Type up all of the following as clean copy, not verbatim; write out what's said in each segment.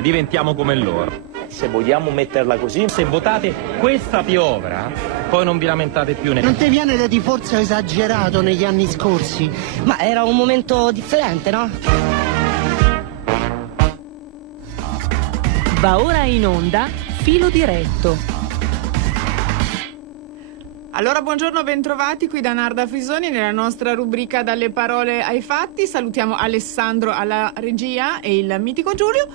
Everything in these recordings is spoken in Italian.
e diventiamo come loro. Se vogliamo metterla così, Se votate questa piovra, poi non vi lamentate più. Non ti viene da di forza esagerato negli anni scorsi? Ma era un momento differente, no? Va ora in onda Filo Diretto. Allora, buongiorno, bentrovati qui da Narda Frisoni nella nostra rubrica Dalle parole ai fatti. Salutiamo Alessandro alla regia e il mitico Giulio.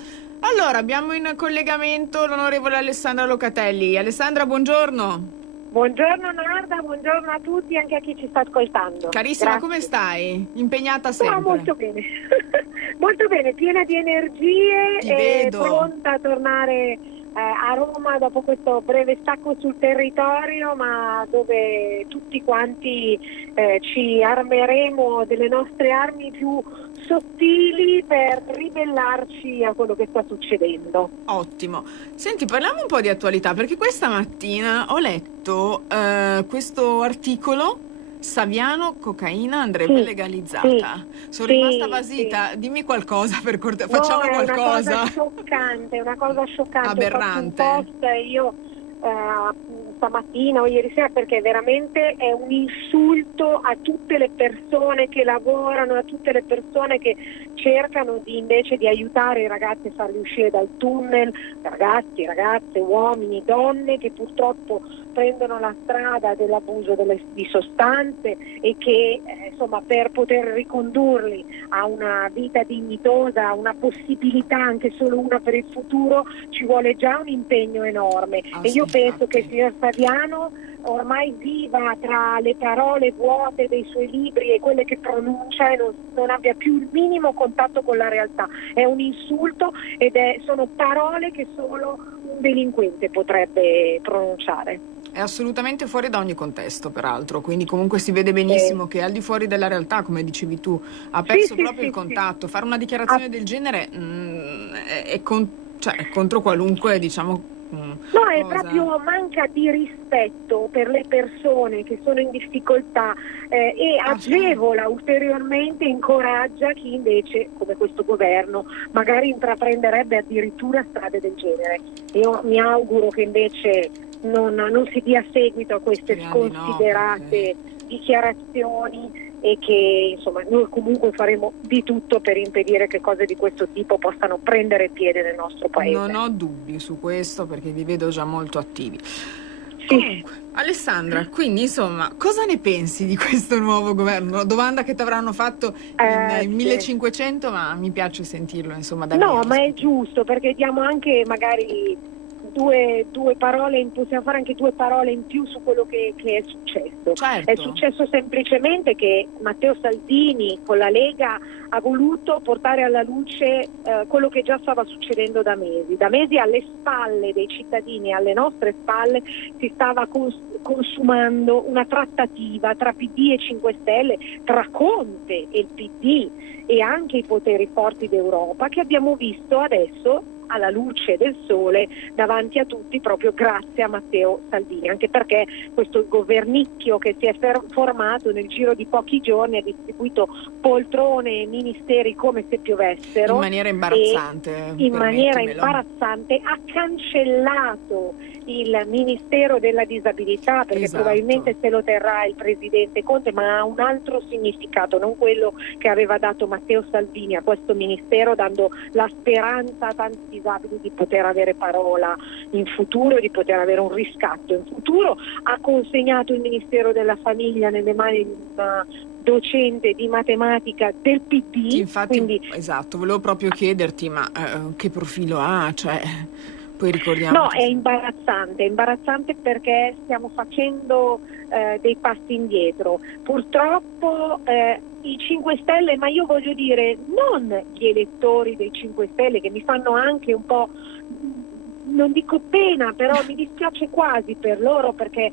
Allora, abbiamo in collegamento l'onorevole Alessandra Locatelli. Alessandra, buongiorno. Buongiorno Narda, buongiorno a tutti, anche a chi ci sta ascoltando. Carissima, Grazie. come stai? Impegnata sempre? Molto bene, molto bene, piena di energie Ti e vedo. pronta a tornare a Roma dopo questo breve stacco sul territorio, ma dove tutti quanti ci armeremo delle nostre armi più sottili per ribellarci a quello che sta succedendo. Ottimo. Senti, parliamo un po' di attualità, perché questa mattina ho letto questo articolo: Saviano, cocaina andrebbe legalizzata. Sono rimasta basita. Sì. Dimmi qualcosa per facciamo No, qualcosa. È una cosa scioccante. Aberrante. Ho fatto un post io stamattina o ieri sera, perché veramente è un insulto a tutte le persone che lavorano, a tutte le persone che cercano invece di aiutare i ragazzi a farli uscire dal tunnel, ragazzi, ragazze, uomini, donne che purtroppo prendono la strada dell'abuso di sostanze e che insomma, per poter ricondurli a una vita dignitosa, a una possibilità anche solo una per il futuro, ci vuole già un impegno enorme. E io penso che il signor Saviano ormai viva tra le parole vuote dei suoi libri e quelle che pronuncia e non abbia più il minimo contatto con la realtà. È un insulto ed sono parole che solo un delinquente potrebbe pronunciare. È assolutamente fuori da ogni contesto, peraltro, quindi comunque si vede benissimo che al di fuori della realtà, come dicevi tu, ha perso proprio il contatto. Fare una dichiarazione del genere è contro qualunque, diciamo, no, è proprio manca di rispetto per le persone che sono in difficoltà e agevola ulteriormente, incoraggia chi invece, come questo governo, magari intraprenderebbe addirittura strade del genere. Io mi auguro che invece non si dia seguito a queste sconsiderate dichiarazioni e che insomma noi comunque faremo di tutto per impedire che cose di questo tipo possano prendere piede nel nostro paese. Non ho dubbi su questo, perché vi vedo già molto attivi. Sì. Comunque, Alessandra, quindi insomma, cosa ne pensi di questo nuovo governo? Domanda che ti avranno fatto in 1500, ma mi piace sentirlo, insomma, da No, ma è giusto, perché diamo anche magari due parole, possiamo fare anche due parole in più su quello che è successo. Certo. È successo semplicemente che Matteo Salvini con la Lega ha voluto portare alla luce quello che già stava succedendo da mesi. Da mesi alle spalle dei cittadini, alle nostre spalle, si stava consumando una trattativa tra PD e 5 Stelle, tra Conte e il PD e anche i poteri forti d'Europa, che abbiamo visto adesso alla luce del sole davanti a tutti, proprio grazie a Matteo Salvini, anche perché questo governicchio che si è formato nel giro di pochi giorni ha distribuito poltrone e ministeri come se piovessero in maniera imbarazzante. In maniera imbarazzante ha cancellato il Ministero della Disabilità, perché probabilmente se lo terrà il presidente Conte, ma ha un altro significato, non quello che aveva dato Matteo Salvini a questo ministero, dando la speranza a tanti disabili di poter avere parola in futuro, di poter avere un riscatto in futuro. Ha consegnato il Ministero della Famiglia nelle mani di una docente di matematica del PD. Sì, infatti, quindi, esatto, volevo proprio chiederti, ma che profilo ha? Cioè, poi ricordiamo. No, è imbarazzante perché stiamo facendo dei passi indietro. Purtroppo i 5 Stelle, ma io voglio dire non gli elettori dei 5 Stelle, che mi fanno anche un po', non dico pena, però mi dispiace quasi per loro, perché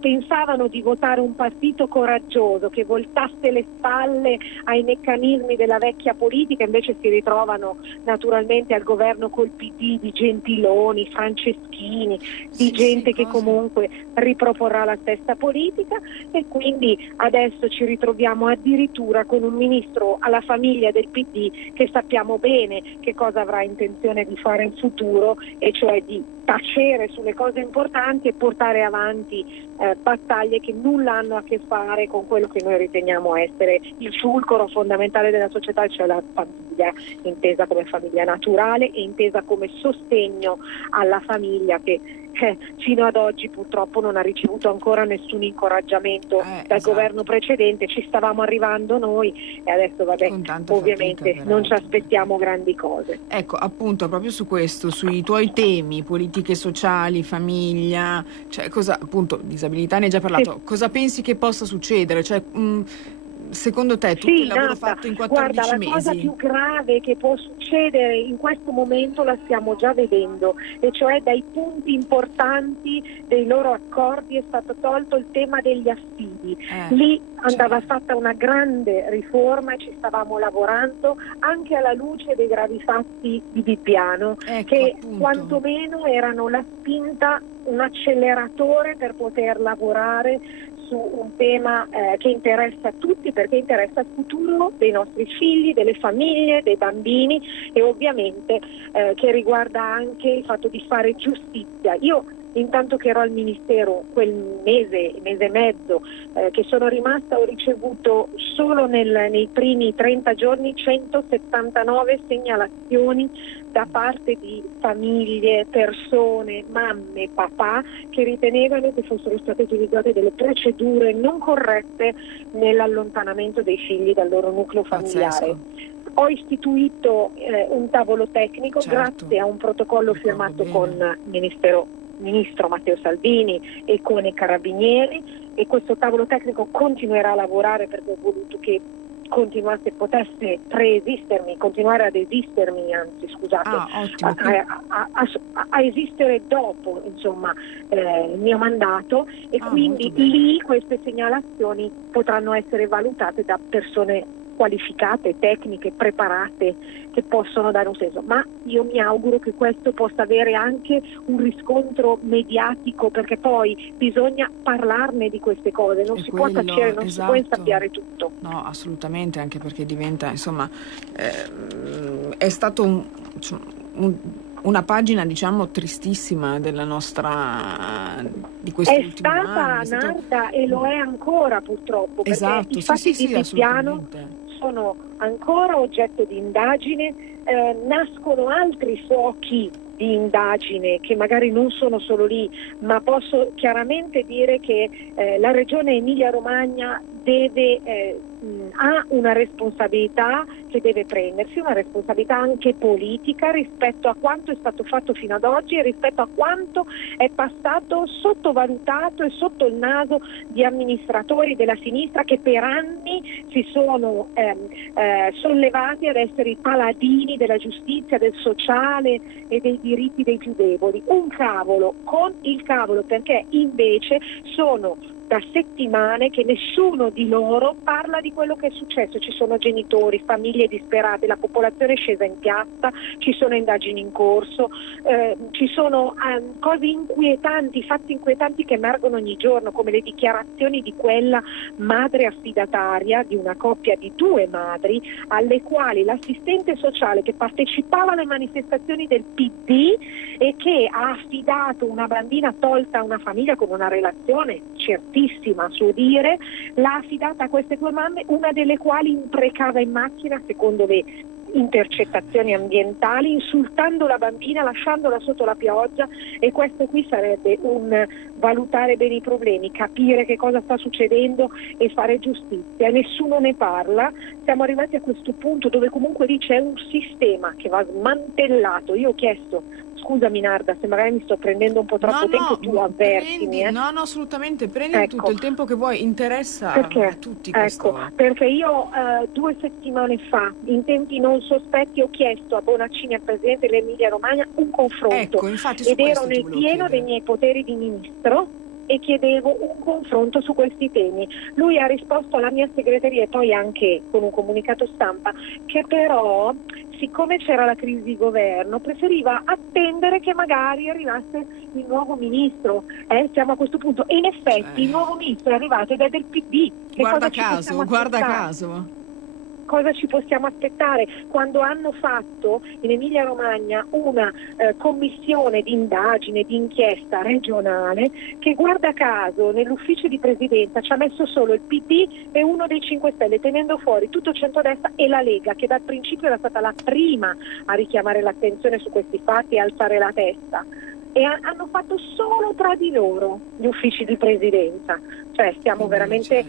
pensavano di votare un partito coraggioso che voltasse le spalle ai meccanismi della vecchia politica, invece si ritrovano naturalmente al governo col PD di Gentiloni, Franceschini, di gente che comunque riproporrà la stessa politica, e quindi adesso ci ritroviamo addirittura con un ministro alla famiglia del PD che sappiamo bene che cosa avrà intenzione di fare in futuro, e cioè di tacere sulle cose importanti e portare avanti battaglie che nulla hanno a che fare con quello che noi riteniamo essere il fulcro fondamentale della società, cioè la famiglia, intesa come famiglia naturale e intesa come sostegno alla famiglia, che fino ad oggi purtroppo non ha ricevuto ancora nessun incoraggiamento dal governo precedente. Ci stavamo arrivando noi e adesso ovviamente fatica, non ci aspettiamo grandi cose. Ecco, appunto, proprio su questo, sui tuoi temi, politiche sociali, famiglia, cioè cosa, appunto, disabilità ne hai già parlato, Sì. Cosa pensi che possa succedere? Cioè, secondo te tutto il lavoro fatto in 14 guarda, mesi? La cosa più grave che può succedere in questo momento la stiamo già vedendo, e cioè dai punti importanti dei loro accordi è stato tolto il tema degli affidi. Lì andava fatta una grande riforma e ci stavamo lavorando anche alla luce dei gravi fatti di Bibbiano, che appunto, quantomeno erano la spinta, un acceleratore per poter lavorare su un tema che interessa a tutti, perché interessa il futuro dei nostri figli, delle famiglie, dei bambini, e ovviamente che riguarda anche il fatto di fare giustizia. Io intanto che ero al Ministero quel mese e mezzo che sono rimasta, ho ricevuto solo nei primi 30 giorni 179 segnalazioni da parte di famiglie, persone, mamme, papà, che ritenevano che fossero state utilizzate delle procedure non corrette nell'allontanamento dei figli dal loro nucleo familiare. Ho istituito un tavolo tecnico, grazie a un protocollo firmato con Ministro Matteo Salvini e con i Carabinieri, e questo tavolo tecnico continuerà a lavorare, perché ho voluto che potesse continuare ad esistermi, anzi scusate, a esistere dopo il mio mandato, e quindi lì queste segnalazioni potranno essere valutate da persone qualificate, tecniche, preparate, che possono dare un senso. Ma io mi auguro che questo possa avere anche un riscontro mediatico, perché poi bisogna parlarne di queste cose, non si può tacere, non si può insabbiare tutto. No, assolutamente, anche perché diventa, è stato una pagina, diciamo, tristissima della nostra, di questi ultimi anni. È stata, Narda, e lo è ancora purtroppo, perché i fatti di Bibbiano sono ancora oggetto di indagine, nascono altri fuochi di indagine che magari non sono solo lì, ma posso chiaramente dire che la Regione Emilia-Romagna ha una responsabilità che deve prendersi, una responsabilità anche politica rispetto a quanto è stato fatto fino ad oggi e rispetto a quanto è passato sottovalutato e sotto il naso di amministratori della sinistra che per anni si sono sollevati ad essere i paladini della giustizia, del sociale e dei diritti dei più deboli. Un cavolo con il cavolo, perché invece sono da settimane che nessuno di loro parla di quello che è successo. Ci sono genitori, famiglie disperate, la popolazione è scesa in piazza, ci sono indagini in corso, ci sono cose inquietanti, fatti inquietanti che emergono ogni giorno, come le dichiarazioni di quella madre affidataria di una coppia di 2 madri, alle quali l'assistente sociale che partecipava alle manifestazioni del PD e che ha affidato una bambina tolta a una famiglia con una relazione certissima a suo dire, l'ha affidata a queste 2 mamme, una delle quali imprecava in macchina, secondo le intercettazioni ambientali, insultando la bambina, lasciandola sotto la pioggia. E questo qui sarebbe un valutare bene i problemi, capire che cosa sta succedendo e fare giustizia. Nessuno ne parla. Siamo arrivati a questo punto dove comunque lì c'è un sistema che va smantellato. Io ho chiesto, scusami Narda, se magari mi sto prendendo un po' troppo tempo, tu avvertimi. No, assolutamente, prendi tutto il tempo che vuoi, interessa a tutti questo. Perché io 2 settimane fa, in tempi non sospetti, ho chiesto a Bonaccini, al Presidente dell'Emilia Romagna, un confronto. Infatti, ed ero nel pieno dei miei poteri di ministro, e chiedevo un confronto su questi temi. Lui ha risposto alla mia segreteria e poi anche con un comunicato stampa che però, siccome c'era la crisi di governo, preferiva attendere che magari arrivasse il nuovo ministro. Siamo a questo punto. E in effetti il nuovo ministro è arrivato ed è del PD. Guarda caso. Cosa ci possiamo aspettare? Quando hanno fatto in Emilia Romagna una commissione di indagine, di inchiesta regionale, che guarda caso nell'ufficio di presidenza ci ha messo solo il PD e uno dei 5 Stelle, tenendo fuori tutto centrodestra e la Lega, che dal principio era stata la prima a richiamare l'attenzione su questi fatti e alzare la testa. E hanno fatto solo tra di loro gli uffici di presidenza, cioè stiamo veramente,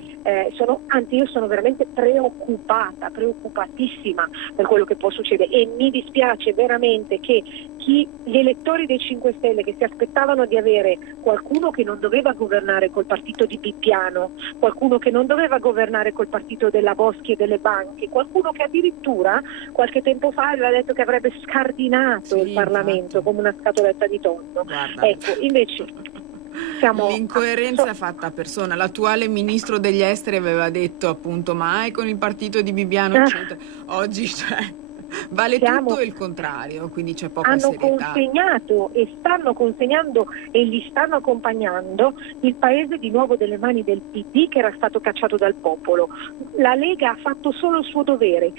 io sono veramente preoccupatissima per quello che può succedere e mi dispiace veramente che gli elettori dei 5 Stelle che si aspettavano di avere qualcuno che non doveva governare col partito di Bibbiano, qualcuno che non doveva governare col partito della Boschi e delle banche, qualcuno che addirittura qualche tempo fa aveva detto che avrebbe scardinato il Parlamento come una scatoletta di tonno. Guarda. Ecco, invece l'incoerenza è fatta a persona. L'attuale ministro degli esteri aveva detto appunto mai con il partito di Bibbiano eccetera. Oggi vale tutto il contrario, quindi c'è poca serietà. Hanno consegnato e stanno consegnando e li stanno accompagnando il paese di nuovo delle mani del PD che era stato cacciato dal popolo. La Lega ha fatto solo il suo dovere.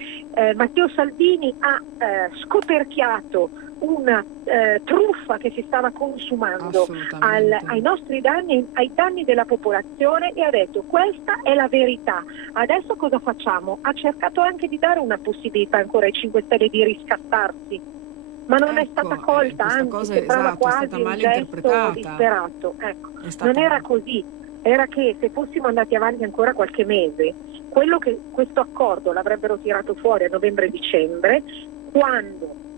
Matteo Salvini ha scoperchiato una truffa che si stava consumando ai nostri danni, ai danni della popolazione, e ha detto questa è la verità. Adesso cosa facciamo? Ha cercato anche di dare una possibilità ancora ai 5 Stelle di riscattarsi, ma non è stata colta, anzi sembrava quasi un gesto disperato. Non era così. Era che se fossimo andati avanti ancora qualche mese, questo accordo l'avrebbero tirato fuori a novembre-dicembre, quando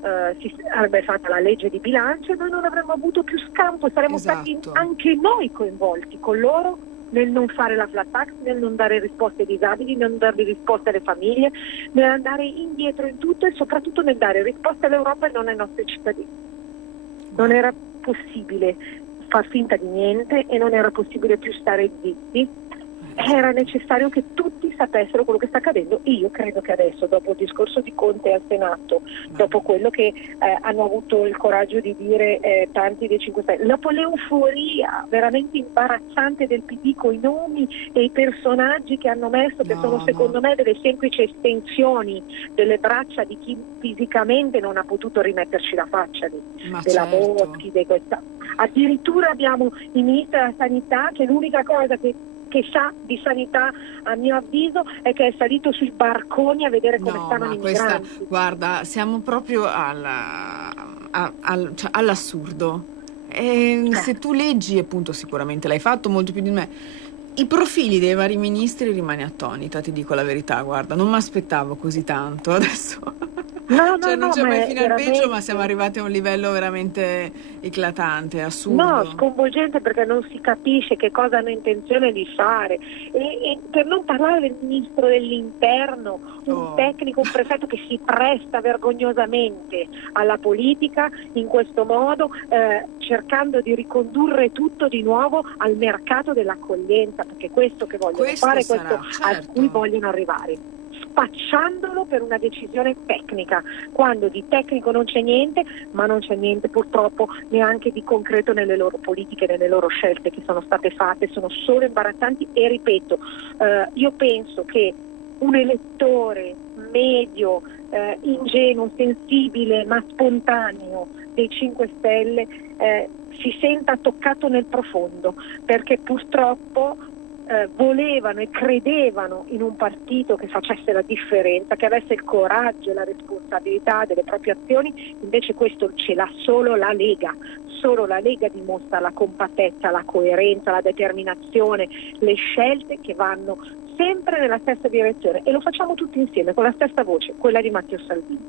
si sarebbe fatta la legge di bilancio, e noi non avremmo avuto più scampo e saremmo stati anche noi coinvolti con loro nel non fare la flat tax, nel non dare risposte ai disabili, nel non dare risposte alle famiglie, nell'andare indietro in tutto e soprattutto nel dare risposte all'Europa e non ai nostri cittadini. Non era possibile far finta di niente e non era possibile più stare zitti. Era necessario che tutti sapessero quello che sta accadendo, e io credo che adesso, dopo il discorso di Conte al Senato, dopo quello che hanno avuto il coraggio di dire tanti dei 5 Stelle, dopo l'euforia veramente imbarazzante del PD con i nomi e i personaggi che hanno messo, che sono secondo me delle semplici estensioni delle braccia di chi fisicamente non ha potuto rimetterci la faccia della Boschi, addirittura abbiamo il ministro della Sanità che l'unica cosa che sa di sanità, a mio avviso, è che è salito sui barconi a vedere come stavano i migranti. Guarda, siamo proprio all'assurdo. Se tu leggi, appunto, sicuramente l'hai fatto molto più di me, i profili dei vari ministri, rimani attonita, ti dico la verità, guarda, non mi aspettavo così tanto adesso. Non c'è mai fine al peggio, ma siamo arrivati a un livello veramente eclatante, assurdo. No, sconvolgente, perché non si capisce che cosa hanno intenzione di fare. E per non parlare del ministro dell'interno, un tecnico, un prefetto che si presta vergognosamente alla politica in questo modo, cercando di ricondurre tutto di nuovo al mercato dell'accoglienza, perché questo che vogliono fare, questo a cui vogliono arrivare, spacciandolo per una decisione tecnica, quando di tecnico non c'è niente, ma non c'è niente purtroppo neanche di concreto nelle loro politiche, nelle loro scelte che sono state fatte, sono solo imbarazzanti. E ripeto, io penso che un elettore medio, ingenuo, sensibile ma spontaneo dei 5 Stelle si senta toccato nel profondo, perché purtroppo volevano e credevano in un partito che facesse la differenza, che avesse il coraggio e la responsabilità delle proprie azioni. Invece questo ce l'ha solo la Lega. Solo la Lega dimostra la compattezza, la coerenza, la determinazione, le scelte che vanno sempre nella stessa direzione, e lo facciamo tutti insieme con la stessa voce, quella di Matteo Salvini.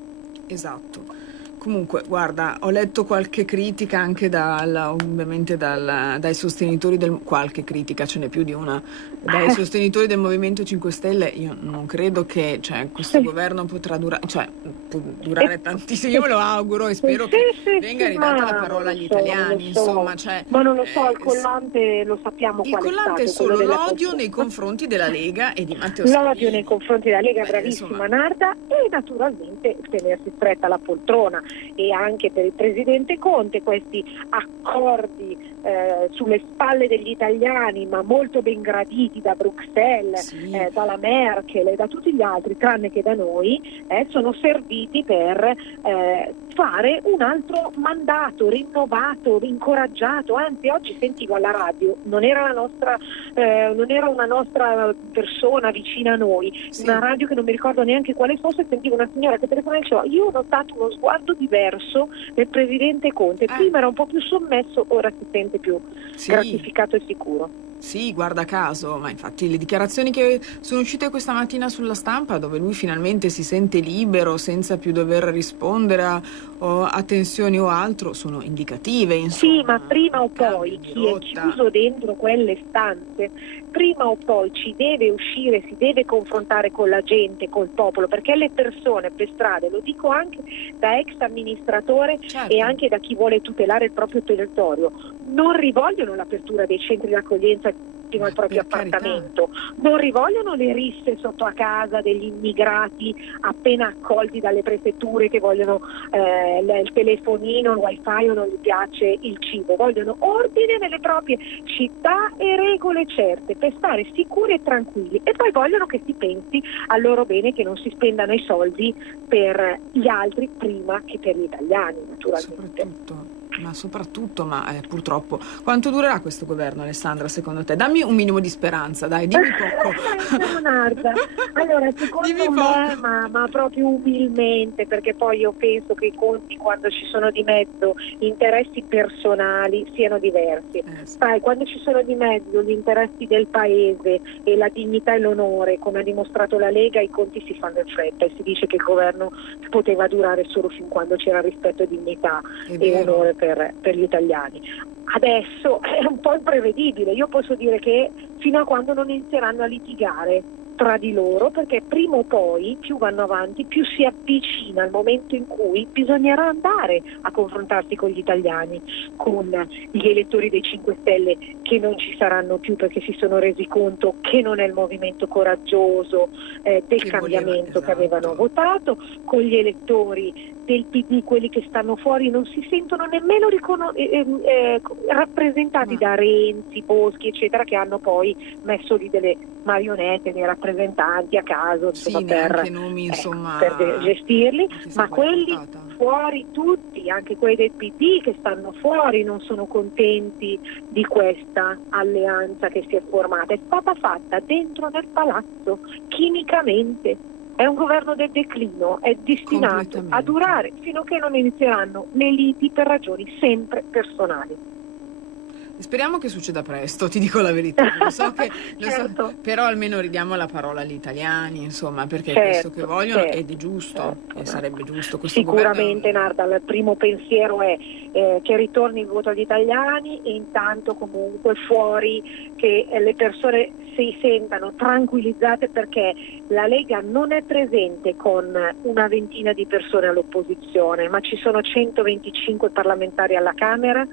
Esatto. Comunque, guarda, ho letto qualche critica anche ovviamente dai sostenitori qualche critica, ce n'è più di una, Dai sostenitori del Movimento 5 Stelle io non credo che questo governo potrà durare tantissimo. Io me lo auguro e spero che venga ridata la parola agli italiani. Insomma, ma non lo so, il collante lo sappiamo qual è. Il collante è solo l'odio nei confronti della Lega e di Matteo Salvini. L'odio nei confronti della Lega, bravissima Narda, e naturalmente tenersi stretta la poltrona, e anche per il presidente Conte questi accordi sulle spalle degli italiani, ma molto ben graditi da Bruxelles, dalla Merkel e da tutti gli altri, tranne che da noi, sono serviti per fare un altro mandato rinnovato, incoraggiato. Anzi, oggi sentivo alla radio, non era una nostra persona vicina a noi, una radio che non mi ricordo neanche quale fosse, sentivo una signora che telefonava e diceva: io ho notato uno sguardo diverso del presidente Conte, prima era un po' più sommesso, ora si sente più gratificato e sicuro. Sì, guarda caso, ma infatti le dichiarazioni che sono uscite questa mattina sulla stampa, dove lui finalmente si sente libero senza più dover rispondere a tensioni o altro, sono indicative, insomma. Sì, ma prima o poi chi è chiuso dentro quelle stanze, prima o poi ci deve uscire, si deve confrontare con la gente, col popolo, perché le persone per strada, lo dico anche da ex amministratore e anche da chi vuole tutelare il proprio territorio, non rivogliono l'apertura dei centri di accoglienza fino al proprio appartamento, non rivogliono le risse sotto a casa degli immigrati appena accolti dalle prefetture che vogliono il telefonino, il wifi o non gli piace il cibo, vogliono ordine nelle proprie città e regole certe per stare sicuri e tranquilli, e poi vogliono che si pensi al loro bene, che non si spendano i soldi per gli altri prima che per gli italiani, naturalmente. Soprattutto, purtroppo, quanto durerà questo governo, Alessandra, secondo te? Dammi un minimo di speranza, dai, dimmi poco. Allora, secondo me, ma proprio umilmente, perché poi io penso che i conti, quando ci sono di mezzo interessi personali, siano diversi. Sai, quando ci sono di mezzo gli interessi del paese e la dignità e l'onore, come ha dimostrato la Lega, i conti si fanno in fretta e si dice che il governo poteva durare solo fin quando c'era rispetto e dignità e onore per gli italiani. Adesso è un po' imprevedibile, io posso dire che fino a quando non inizieranno a litigare tra di loro, perché prima o poi, più vanno avanti, più si avvicina il momento in cui bisognerà andare a confrontarsi con gli italiani, con gli elettori dei 5 Stelle che non ci saranno più perché si sono resi conto che non è il movimento coraggioso del cambiamento che avevano votato, con gli elettori del PD, quelli che stanno fuori non si sentono nemmeno rappresentati da Renzi, Boschi eccetera, che hanno poi messo lì delle marionette, dei rappresentanti a caso per gestirli, ma quelli fuori tutti, anche quelli del PD che stanno fuori, non sono contenti di questa alleanza che si è formata. È stata fatta dentro nel palazzo, chimicamente. È un governo del declino, è destinato a durare fino a che non inizieranno le liti per ragioni sempre personali. Speriamo che succeda presto, ti dico la verità. So, però almeno ridiamo la parola agli italiani, insomma, perché è questo che vogliono ed è giusto, e sarebbe giusto. Sicuramente, Narda, il primo pensiero è che ritorni il voto agli italiani, e intanto comunque fuori che le persone si sentano tranquillizzate, perché la Lega non è presente con una ventina di persone all'opposizione, ma ci sono 125 parlamentari alla Camera,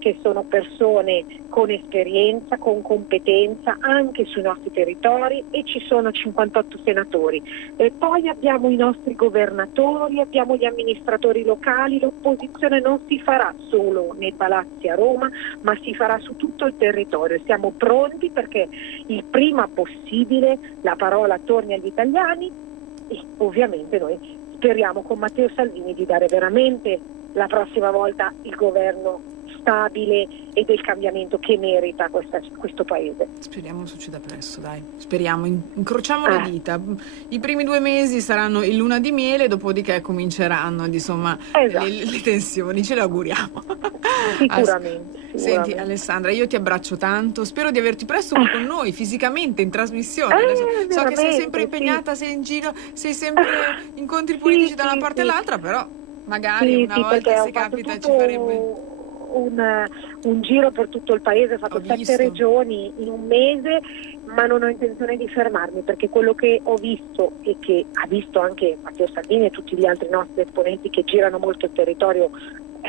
che sono persone con esperienza, con competenza anche sui nostri territori, e ci sono 58 senatori. E poi abbiamo i nostri governatori, abbiamo gli amministratori locali. L'opposizione non si farà solo nei palazzi a Roma, ma si farà su tutto il territorio. Siamo pronti perché il prima possibile la parola torni agli italiani, e ovviamente noi speriamo con Matteo Salvini di dare veramente la prossima volta il governo stabile e del cambiamento che merita questo paese. Speriamo succeda presto, dai. Speriamo, incrociamo le dita. I primi 2 mesi saranno in luna di miele, dopodiché cominceranno, insomma, le tensioni, ce le auguriamo. Sicuramente. Senti, Alessandra, io ti abbraccio tanto, spero di averti presto qui con noi fisicamente in trasmissione. So che sei sempre impegnata, sei in giro, sei sempre incontri politici da una parte e l'altra, però magari una volta se capita ci farebbe. un giro per tutto il paese, ho fatto Ho 7 visto. regioni in un mese, ma non ho intenzione di fermarmi, perché quello che ho visto e che ha visto anche Matteo Salvini e tutti gli altri nostri esponenti che girano molto il territorio,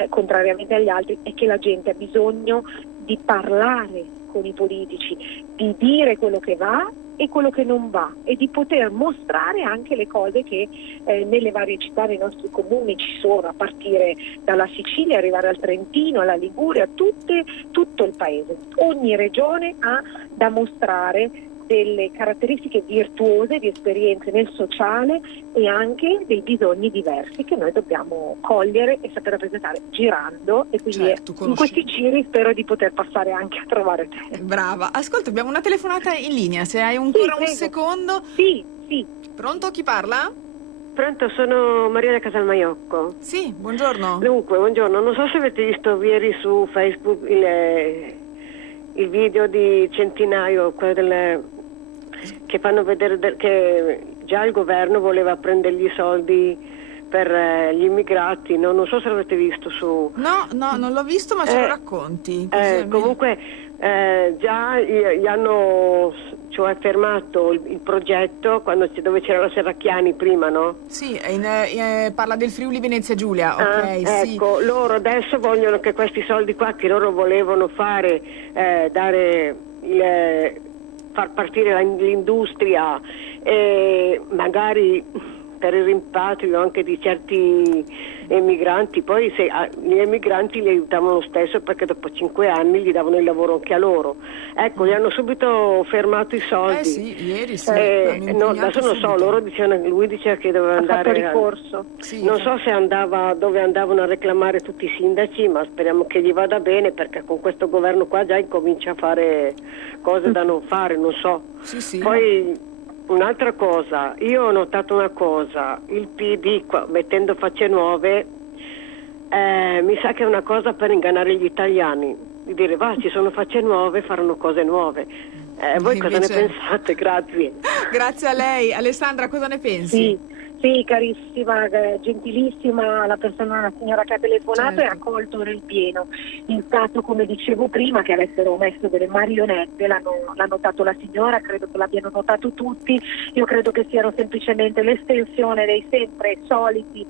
contrariamente agli altri, è che la gente ha bisogno di parlare con i politici, di dire quello che va e quello che non va, e di poter mostrare anche le cose che nelle varie città dei nostri comuni ci sono, a partire dalla Sicilia, arrivare al Trentino, alla Liguria, tutto il paese. Ogni regione ha da mostrare delle caratteristiche virtuose di esperienze nel sociale e anche dei bisogni diversi che noi dobbiamo cogliere e saper rappresentare girando, e quindi Certo, in questi giri spero di poter passare anche a trovare te. Brava. Ascolta, abbiamo una telefonata in linea, se hai ancora un prego. secondo. Sì. Pronto, chi parla? Pronto, sono Maria da Casalmaiocco. Sì, buongiorno. Dunque, buongiorno, non so se avete visto ieri su Facebook il video di Centinaio, quello che fanno vedere che già il governo voleva prendergli i soldi per gli immigrati, no? Non so se l'avete visto su... No, non l'ho visto, ma ce lo racconti. Così Comunque già gli hanno fermato il progetto dove c'era la Serracchiani prima, no? Sì, parla del Friuli Venezia Giulia, ok, sì. Ecco, loro adesso vogliono che questi soldi qua che loro volevano fare, far partire l'industria, magari per il rimpatrio anche di certi emigranti, poi gli emigranti li aiutavano lo stesso, perché dopo 5 anni gli davano il lavoro anche a loro. Ecco, gli hanno subito fermato i soldi. Sì, ieri sì. Adesso non so, lui diceva che doveva andare fatto ricorso. Sì, non so se dove andavano a reclamare tutti i sindaci, ma speriamo che gli vada bene, perché con questo governo qua già incomincia a fare cose da non fare, non so. Sì. Poi un'altra cosa, io ho notato una cosa, il PD qua, mettendo facce nuove, mi sa che è una cosa per ingannare gli italiani, di dire ci sono facce nuove, faranno cose nuove. Voi cosa ne pensate? Grazie. Grazie a lei. Alessandra, cosa ne pensi? Sì, carissima, gentilissima la signora che ha telefonato, certo. E ha colto nel pieno il fatto, come dicevo prima, che avessero messo delle marionette. L'ha notato la signora, credo che l'abbiano notato tutti. Io credo che siano semplicemente l'estensione dei sempre soliti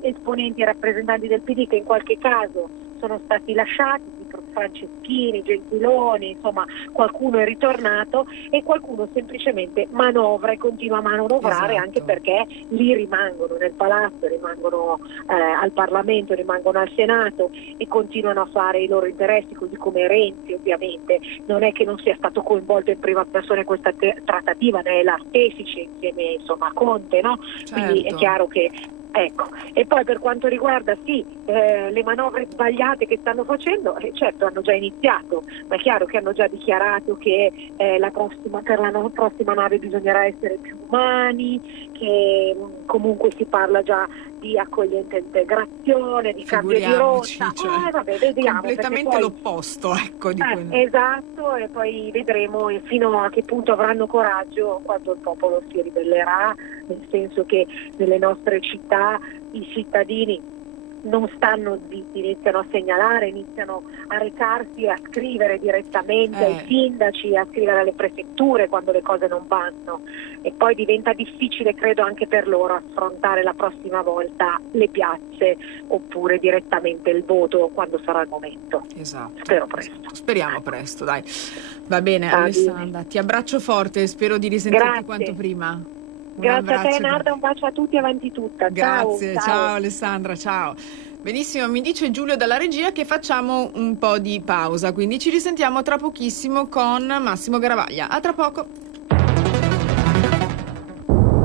esponenti e rappresentanti del PD, che in qualche caso sono stati lasciati, tipo Franceschini, Gentiloni, insomma qualcuno è ritornato e qualcuno semplicemente manovra e continua a manovrare, esatto. Anche perché lì rimangono nel palazzo, rimangono al Parlamento, rimangono al Senato e continuano a fare i loro interessi, così come Renzi ovviamente. Non è che non sia stato coinvolto in prima persona in questa trattativa, ne è l'artefice insieme insomma a Conte, no? Certo. Quindi è chiaro che ecco. E poi per quanto riguarda le manovre sbagliate che stanno facendo, certo hanno già iniziato, ma è chiaro che hanno già dichiarato che per la prossima nave bisognerà essere più umani, che comunque si parla già di accogliente integrazione, di cambio di rotta. Vabbè, vediamo, completamente poi, l'opposto, ecco, di quello. Esatto, e poi vedremo fino a che punto avranno coraggio quando il popolo si ribellerà, nel senso che nelle nostre città i cittadini non stanno zitti, iniziano a segnalare, iniziano a recarsi e a scrivere direttamente ai sindaci, a scrivere alle prefetture quando le cose non vanno, e poi diventa difficile, credo, anche per loro affrontare la prossima volta le piazze oppure direttamente il voto quando sarà il momento. Esatto. Spero presto. Speriamo presto, dai. Va bene, Alessandra, ti abbraccio forte, spero di risentirti quanto prima. Grazie a te, Narda, un bacio a tutti, avanti tutta. Grazie, ciao Alessandra, ciao. Benissimo, mi dice Giulio dalla regia che facciamo un po' di pausa, quindi ci risentiamo tra pochissimo con Massimo Garavaglia. A tra poco.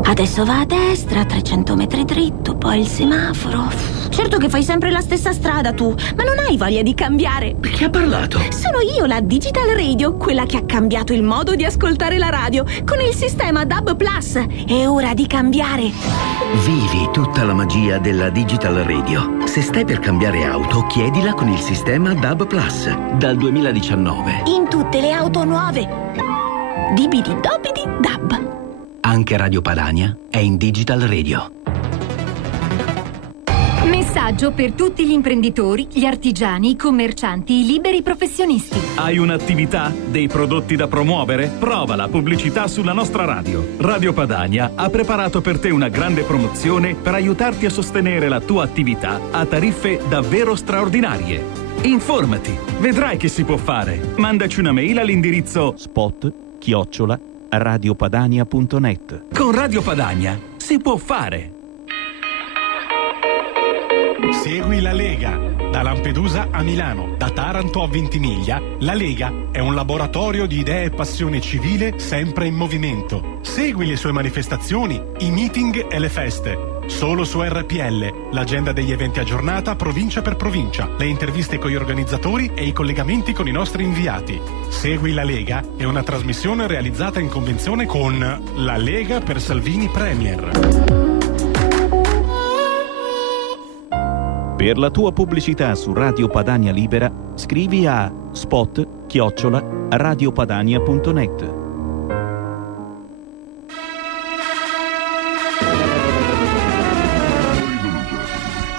Adesso va a destra, 300 metri dritto, poi il semaforo. Certo che fai sempre la stessa strada tu, ma non hai voglia di cambiare. Chi ha parlato? Sono io, la Digital Radio, quella che ha cambiato il modo di ascoltare la radio con il sistema DAB+. È ora di cambiare. Vivi tutta la magia della Digital Radio. Se stai per cambiare auto, chiedila con il sistema DAB+. Dal 2019. In tutte le auto nuove. Dibidi dobidi DAB. Anche Radio Padania è in Digital Radio. Mi messaggio per tutti gli imprenditori, gli artigiani, i commercianti, i liberi professionisti. Hai un'attività? Dei prodotti da promuovere? Prova la pubblicità sulla nostra radio. Radio Padania ha preparato per te una grande promozione per aiutarti a sostenere la tua attività a tariffe davvero straordinarie. Informati, vedrai che si può fare. Mandaci una mail all'indirizzo spot@radiopadania.net. Con Radio Padania si può fare. Segui la Lega. Da Lampedusa a Milano, da Taranto a Ventimiglia, la Lega è un laboratorio di idee e passione civile sempre in movimento. Segui le sue manifestazioni, i meeting e le feste. Solo su RPL, l'agenda degli eventi aggiornata provincia per provincia, le interviste con gli organizzatori e i collegamenti con i nostri inviati. Segui la Lega è una trasmissione realizzata in convenzione con la Lega per Salvini Premier. Per la tua pubblicità su Radio Padania Libera, scrivi a spot@radiopadania.net.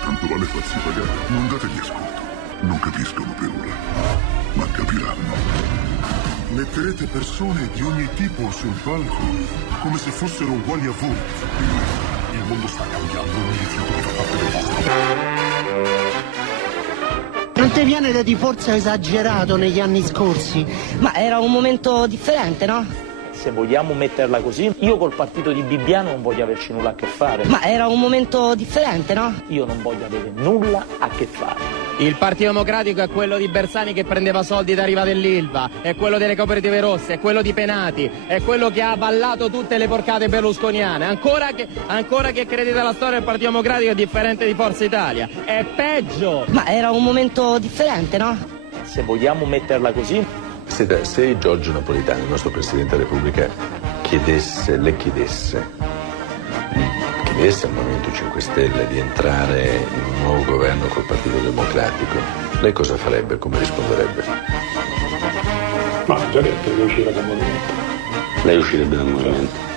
Tanto vale farsi pagare. Non dategli ascolto. Non capiscono per ora, ma capiranno. Metterete persone di ogni tipo sul palco, come se fossero uguali a voi. Il mondo sta cambiando, non mi rifiuto di far parte del vostro. Non ti viene da di forza esagerato negli anni scorsi? Ma era un momento differente, no? Se vogliamo metterla così, io col partito di Bibbiano non voglio averci nulla a che fare. Ma era un momento differente, no? Io non voglio avere nulla a che fare. Il Partito Democratico è quello di Bersani che prendeva soldi da Riva dell'Ilva, è quello delle cooperative rosse, è quello di Penati, è quello che ha avallato tutte le porcate berlusconiane. Ancora che credete alla storia del Partito Democratico è differente di Forza Italia. È peggio! Ma era un momento differente, no? Se vogliamo metterla così. Se Giorgio Napolitano, il nostro Presidente della Repubblica, le chiedesse al Movimento 5 Stelle di entrare in un nuovo governo col Partito Democratico, lei cosa farebbe? Come risponderebbe? Ma già detto che uscire dal movimento. Lei uscirebbe dal movimento?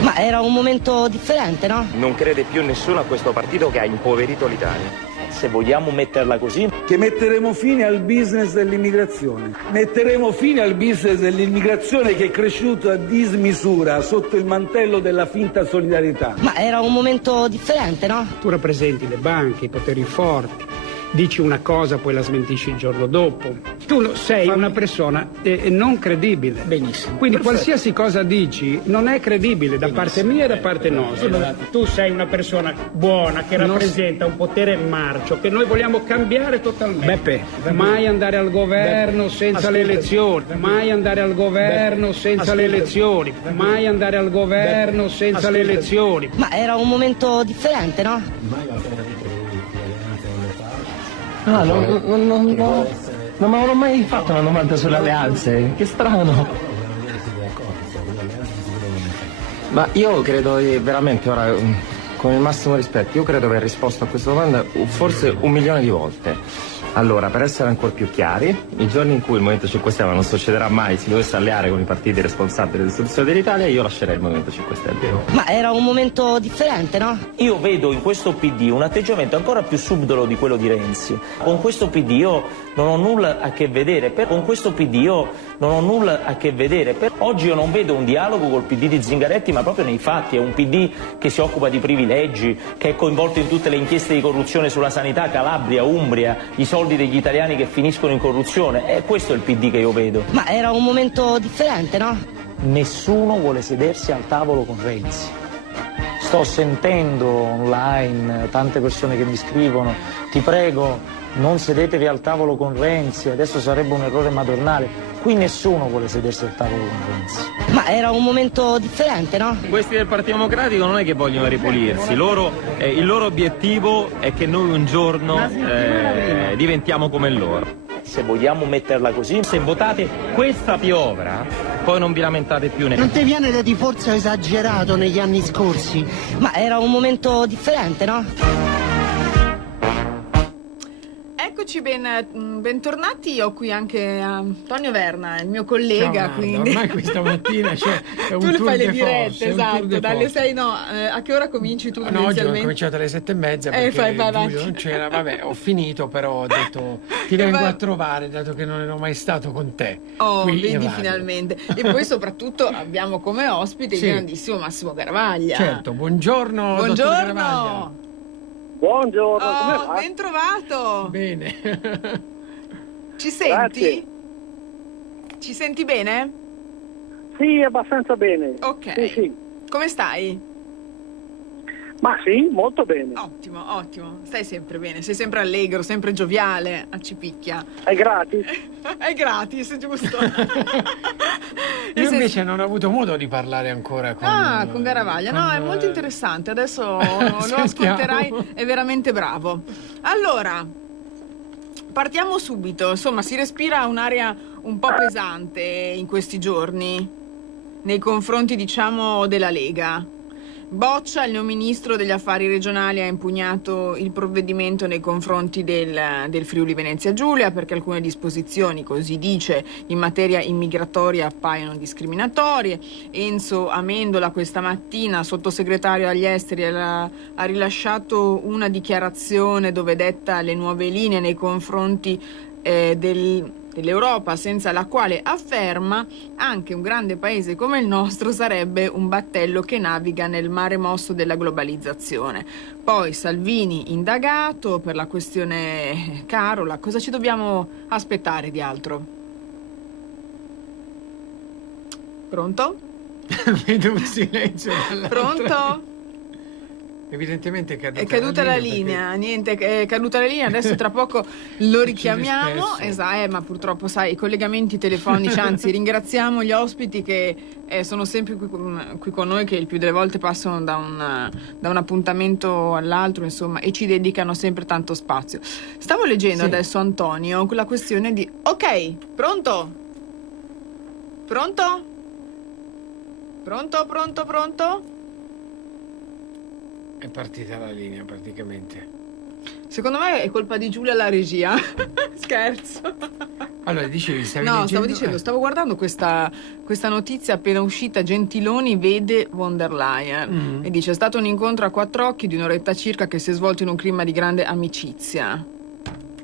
Ma era un momento differente, no? Non crede più nessuno a questo partito che ha impoverito l'Italia. Se vogliamo metterla così. Che metteremo fine al business dell'immigrazione. Metteremo fine al business dell'immigrazione che è cresciuto a dismisura sotto il mantello della finta solidarietà. Ma era un momento differente, no? Tu rappresenti le banche, i poteri forti. Dici una cosa, poi la smentisci il giorno dopo. Tu sei una persona non credibile. Benissimo. Quindi perfetto. Qualsiasi cosa dici non è credibile da parte mia e da parte nostra. Tu sei una persona buona che rappresenta un potere marcio che noi vogliamo cambiare totalmente. Beppe, mai andare al governo senza le elezioni. Mai andare al governo senza le elezioni. Mai andare al governo senza le elezioni. Ma era un momento differente, no? Ah, non mi avevano mai fatto una domanda sulle alleanze, che strano. Ma io credo veramente, ora, con il massimo rispetto, io credo di aver risposto a questa domanda forse 1 milione di volte. Allora, per essere ancora più chiari, i giorni in cui il Movimento 5 Stelle non succederà mai, si dovesse alleare con i partiti responsabili dell'istituzione dell'Italia, io lascerei il Movimento 5 Stelle. Ma era un momento differente, no? Io vedo in questo PD un atteggiamento ancora più subdolo di quello di Renzi. Con questo PD io non ho nulla a che vedere. Oggi io non vedo un dialogo col PD di Zingaretti, ma proprio nei fatti. È un PD che si occupa di privilegi, che è coinvolto in tutte le inchieste di corruzione sulla sanità, Calabria, Umbria, i soldi degli italiani che finiscono in corruzione. È questo il PD che io vedo. Ma era un momento differente, no? Nessuno vuole sedersi al tavolo con Renzi. Sto sentendo online tante persone che mi scrivono: ti prego, non sedetevi al tavolo con Renzi, adesso sarebbe un errore madornale. Qui nessuno vuole sedersi al tavolo con Renzi. Ma era un momento differente, no? Questi del Partito Democratico non è che vogliono ripulirsi, il loro obiettivo è che noi un giorno diventiamo come loro. Se vogliamo metterla così, se votate questa piovra, poi non vi lamentate più. Non ti viene da di forza esagerato negli anni scorsi? Ma era un momento differente, no? eccoci, bentornati. Ho qui anche Antonio Verna, il mio collega. Ciao, quindi ormai questa mattina c'è un tu le tour fai le de dirette, force, esatto, dalle 6, no, a che ora cominci tu? No, oggi ho cominciato alle 7:30 perché vai Giulio non c'era. Vabbè, ho finito, però ho detto ti vengo a trovare, dato che non ero mai stato con te. Qui Vedi finalmente. E poi soprattutto abbiamo come ospite il grandissimo Massimo Garavaglia. Certo, buongiorno. Dottor Garavaglia. Buongiorno, come va? Ben trovato. Bene. Ci senti? Grazie. Ci senti bene? Sì, abbastanza bene. Ok. Sì. Come stai? Ma sì, molto bene. Ottimo. Stai sempre bene, sei sempre allegro, sempre gioviale, a Cipicchia. È gratis? È gratis, giusto. Io invece non ho avuto modo di parlare ancora con Garavaglia. No, è molto interessante. Adesso lo ascolterai, è veramente bravo. Allora, partiamo subito. Insomma, si respira un'aria un po' pesante in questi giorni nei confronti, diciamo, della Lega. Boccia, il neoministro degli affari regionali, ha impugnato il provvedimento nei confronti del Friuli Venezia Giulia perché alcune disposizioni, così dice, in materia immigratoria appaiono discriminatorie. Enzo Amendola questa mattina, sottosegretario agli esteri, ha rilasciato una dichiarazione dove detta le nuove linee nei confronti dell'Europa, senza la quale, afferma, anche un grande paese come il nostro sarebbe un battello che naviga nel mare mosso della globalizzazione. Poi Salvini indagato per la questione Carola. Cosa ci dobbiamo aspettare di altro? Pronto? Vedo un silenzio. Pronto? Evidentemente è caduta la linea, niente, è caduta la linea, adesso tra poco lo richiamiamo, ma purtroppo sai, i collegamenti telefonici, anzi ringraziamo gli ospiti che sono sempre qui con noi, che il più delle volte passano da un appuntamento all'altro, insomma, e ci dedicano sempre tanto spazio. Stavo leggendo adesso, Antonio, la questione di... Ok, pronto? Pronto? È partita la linea praticamente. Secondo me è colpa di Giulia la regia. Scherzo. Allora, dicevi, stavo guardando questa notizia appena uscita. Gentiloni vede von der Leyen e dice: è stato un incontro a quattro occhi di un'oretta circa che si è svolto in un clima di grande amicizia.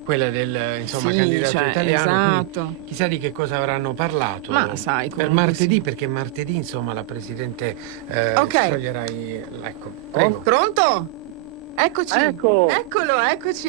Quella del candidato italiano. Esatto. Chissà di che cosa avranno parlato. Ma sai, per martedì, perché martedì insomma la Presidente scioglierà ecco, prego. Pronto? Eccoci. Ecco. Eccoci.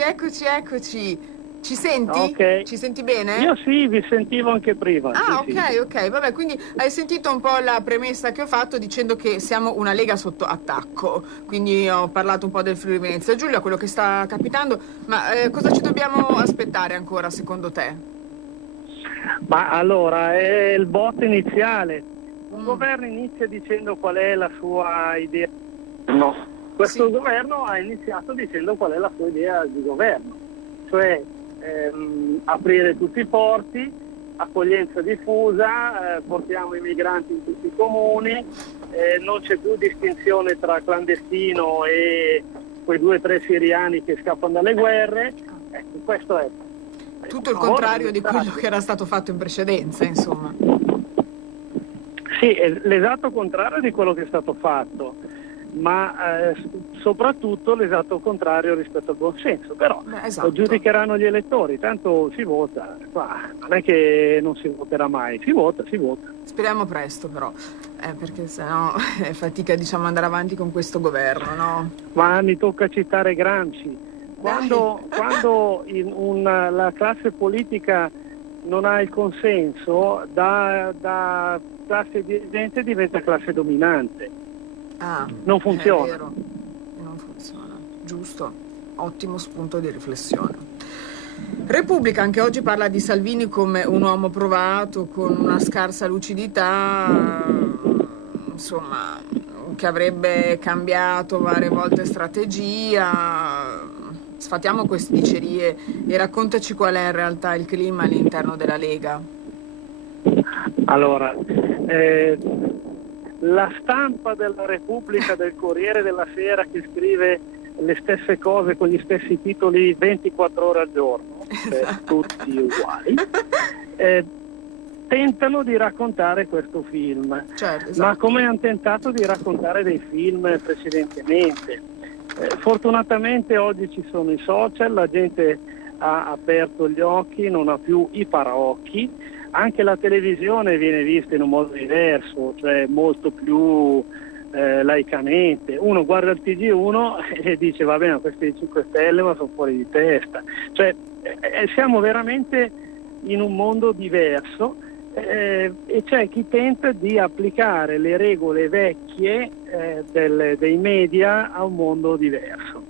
Ci senti? Okay. Ci senti bene? Io sì, vi sentivo anche prima. Ok. Vabbè, quindi hai sentito un po' la premessa che ho fatto dicendo che siamo una Lega sotto attacco. Quindi ho parlato un po' del Friuli Venezia Giulia, quello che sta capitando. Ma cosa ci dobbiamo aspettare ancora, secondo te? Ma allora, è il botto iniziale. Un governo inizia dicendo qual è la sua idea. No. Questo governo ha iniziato dicendo qual è la sua idea di governo. Cioè aprire tutti i porti, accoglienza diffusa, portiamo i migranti in tutti i comuni, non c'è più distinzione tra clandestino e quei 2 o 3 siriani che scappano dalle guerre. Questo è tutto il contrario di quello che era stato fatto in precedenza, insomma. Sì, è l'esatto contrario di quello che è stato fatto, ma soprattutto l'esatto contrario rispetto al buonsenso. Però lo giudicheranno gli elettori, tanto si vota, non è che non si voterà mai, si vota. Speriamo presto però, perché sennò è fatica, diciamo, andare avanti con questo governo, no? Ma mi tocca citare Gramsci, quando la classe politica non ha il consenso, da classe dirigente diventa classe dominante. Non funziona. È vero, non funziona. Giusto, ottimo spunto di riflessione. Repubblica anche oggi parla di Salvini come un uomo provato, con una scarsa lucidità, insomma, che avrebbe cambiato varie volte strategia. Sfatiamo queste dicerie e raccontaci qual è in realtà il clima all'interno della Lega. Allora, la stampa della Repubblica, del Corriere della Sera, che scrive le stesse cose con gli stessi titoli 24 ore al giorno, tutti uguali, tentano di raccontare questo film. Certo, esatto. Ma come hanno tentato di raccontare dei film precedentemente. Fortunatamente oggi ci sono i social, la gente ha aperto gli occhi, non ha più i paraocchi, anche la televisione viene vista in un modo diverso, cioè molto più laicamente. Uno guarda il TG1 e dice va bene, questi 5 Stelle ma sono fuori di testa, cioè siamo veramente in un mondo diverso. E c'è chi tenta di applicare le regole vecchie dei media a un mondo diverso.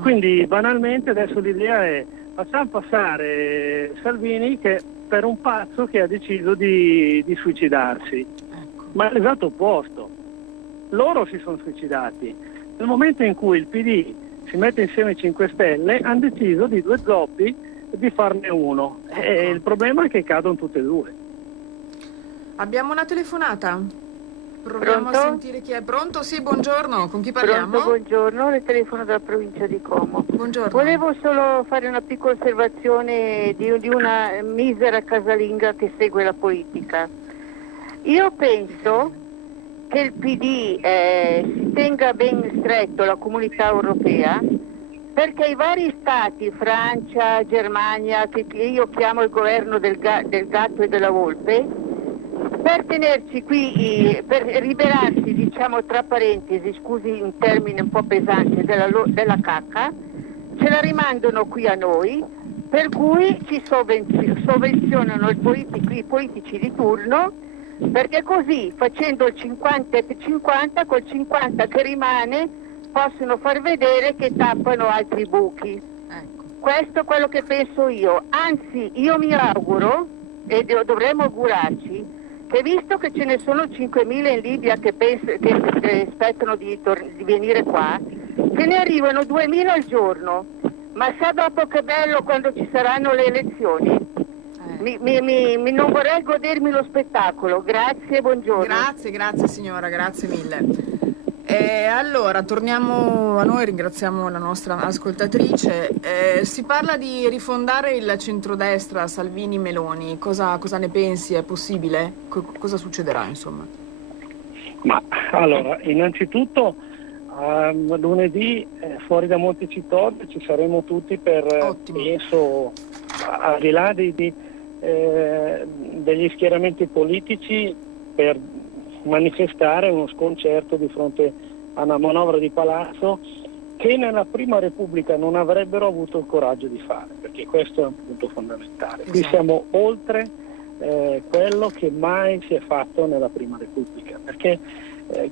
Quindi banalmente adesso l'idea è facciamo passare Salvini che per un pazzo che ha deciso di suicidarsi, ma è l'esatto opposto. Loro si sono suicidati. Nel momento in cui il PD si mette insieme ai 5 Stelle hanno deciso di 2 zoppi di farne uno, e il problema è che cadono tutte e 2. Abbiamo una telefonata. Proviamo Pronto? a sentire chi è. Pronto? Sì, buongiorno. Con chi parliamo? Pronto, buongiorno, le telefono dalla provincia di Como. Buongiorno. Volevo solo fare una piccola osservazione di una misera casalinga che segue la politica. Io penso che il PD si tenga ben stretto alla comunità europea, perché i vari stati, Francia, Germania, che io chiamo il governo del gatto e della volpe, per tenerci qui, per liberarsi, diciamo tra parentesi, scusi un termine un po' pesante, della cacca, ce la rimandano qui a noi, per cui ci sovvenzionano i politici di turno, perché così facendo il 50-50, col 50 che rimane possono far vedere che tappano altri buchi. Ecco. Questo è quello che penso io. Anzi, io mi auguro, e dovremmo augurarci, che visto che ce ne sono 5.000 in Libia che aspettano di venire qua, che ne arrivano 2.000 al giorno. Ma sa dopo che bello quando ci saranno le elezioni? Non vorrei godermi lo spettacolo. Grazie, buongiorno. Grazie signora, grazie mille. Allora, torniamo a noi, ringraziamo la nostra ascoltatrice. Si parla di rifondare il centrodestra Salvini-Meloni. Cosa ne pensi? È possibile? Cosa succederà, insomma? Ma allora, innanzitutto lunedì fuori da Montecitorio ci saremo tutti per, penso, al di là degli schieramenti politici, per manifestare uno sconcerto di fronte a una manovra di palazzo che nella Prima Repubblica non avrebbero avuto il coraggio di fare, perché questo è un punto fondamentale. Qui siamo oltre quello che mai si è fatto nella Prima Repubblica, perché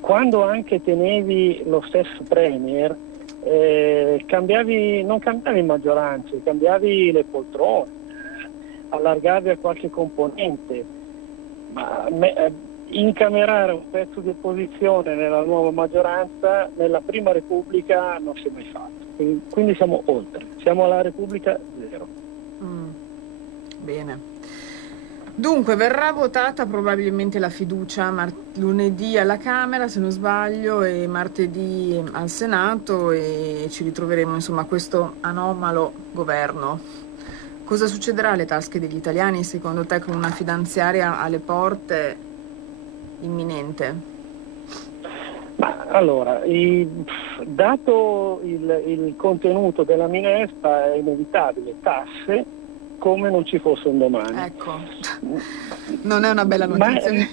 quando anche tenevi lo stesso premier non cambiavi maggioranze, cambiavi le poltrone, allargavi a qualche componente, ma incamerare un pezzo di opposizione nella nuova maggioranza nella Prima Repubblica non si è mai fatto, quindi siamo oltre, siamo alla Repubblica zero. Bene. Dunque verrà votata probabilmente la fiducia lunedì alla Camera, se non sbaglio, e martedì al Senato, e ci ritroveremo insomma questo anomalo governo. Cosa succederà alle tasche degli italiani secondo te con una finanziaria alle porte imminente? Ma allora, dato il contenuto della minestra è inevitabile, tasse come non ci fosse un domani. Ecco, non è una bella notizia.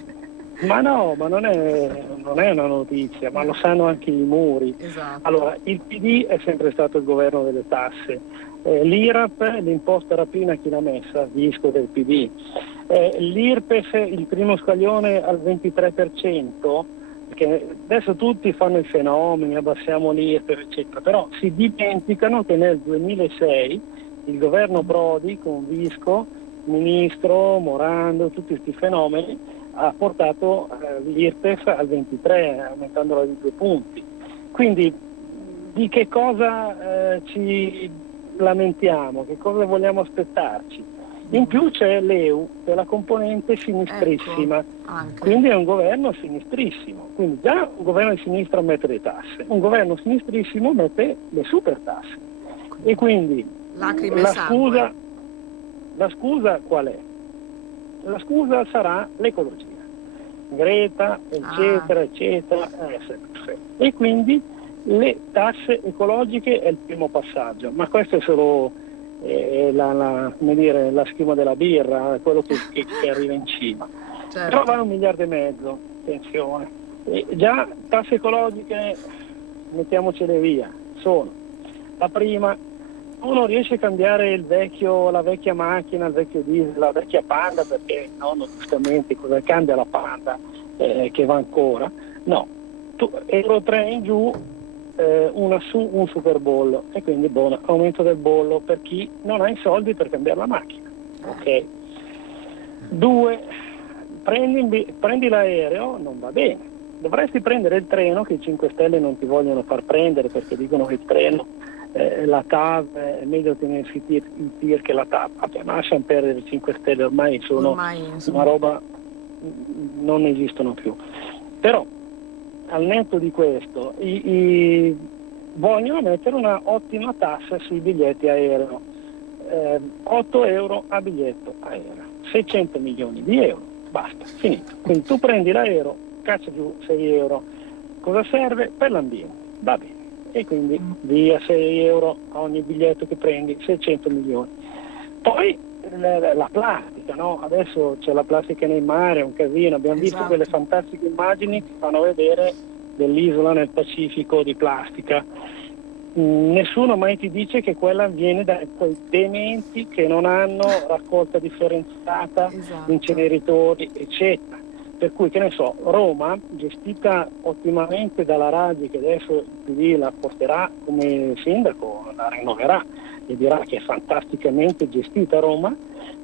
Ma non è una notizia, ma lo sanno anche i muri. Esatto. Allora, il PD è sempre stato il governo delle tasse. L'IRAP, l'imposta rapina chi l'ha messa, disco del PD. L'IRPEF, il primo scaglione al 23%, perché adesso tutti fanno i fenomeni, abbassiamo l'IRPEF, eccetera, però si dimenticano che nel 2006 il governo Prodi con Visco, Ministro, Morando, tutti questi fenomeni, ha portato l'IRPEF al 23, aumentandola di 2 punti. Quindi di che cosa ci lamentiamo, che cosa vogliamo aspettarci? In più c'è l'EU, che è la componente sinistrissima, quindi è un governo sinistrissimo. Quindi già un governo di sinistra mette le tasse, un governo sinistrissimo mette le super tasse. E quindi la scusa qual è? La scusa sarà l'ecologia. Greta, eccetera, eccetera. E quindi le tasse ecologiche è il primo passaggio, ma questo è solo la schiuma della birra, quello che arriva in cima. Certo. Però vale 1,5 miliardi, attenzione. E già tasse ecologiche, mettiamocele via, sono la prima. Uno riesce a cambiare la vecchia macchina, il vecchio diesel, la vecchia Panda, perché no, giustamente cosa cambia la Panda che va ancora? No, Euro 3 in giù, una su un super bollo, e quindi buon aumento del bollo per chi non ha i soldi per cambiare la macchina. Ok. 2, prendi l'aereo, non va bene. Dovresti prendere il treno, che i 5 Stelle non ti vogliono far prendere perché dicono che il treno, la TAV, è meglio tenersi il TIR che la TAV. Ma lasciamo perdere i 5 Stelle, ormai sono una roba, non esistono più. Però al netto di questo vogliono mettere una ottima tassa sui biglietti aereo, 8 euro a biglietto aereo, 600 milioni di euro, basta, finito. Quindi tu prendi l'aereo, caccia giù 6 euro, cosa serve? Per l'ambiente, va bene, e quindi via 6 euro a ogni biglietto che prendi, 600 milioni. Poi la plastica, no? Adesso c'è la plastica nei mari, è un casino, abbiamo visto quelle fantastiche immagini che fanno vedere dell'isola nel Pacifico di plastica. Nessuno mai ti dice che quella viene da quei dementi che non hanno raccolta differenziata, inceneritori, eccetera. Per cui, che ne so, Roma, gestita ottimamente dalla Raggi, che adesso il PD la porterà come sindaco, la rinnoverà e dirà che è fantasticamente gestita Roma,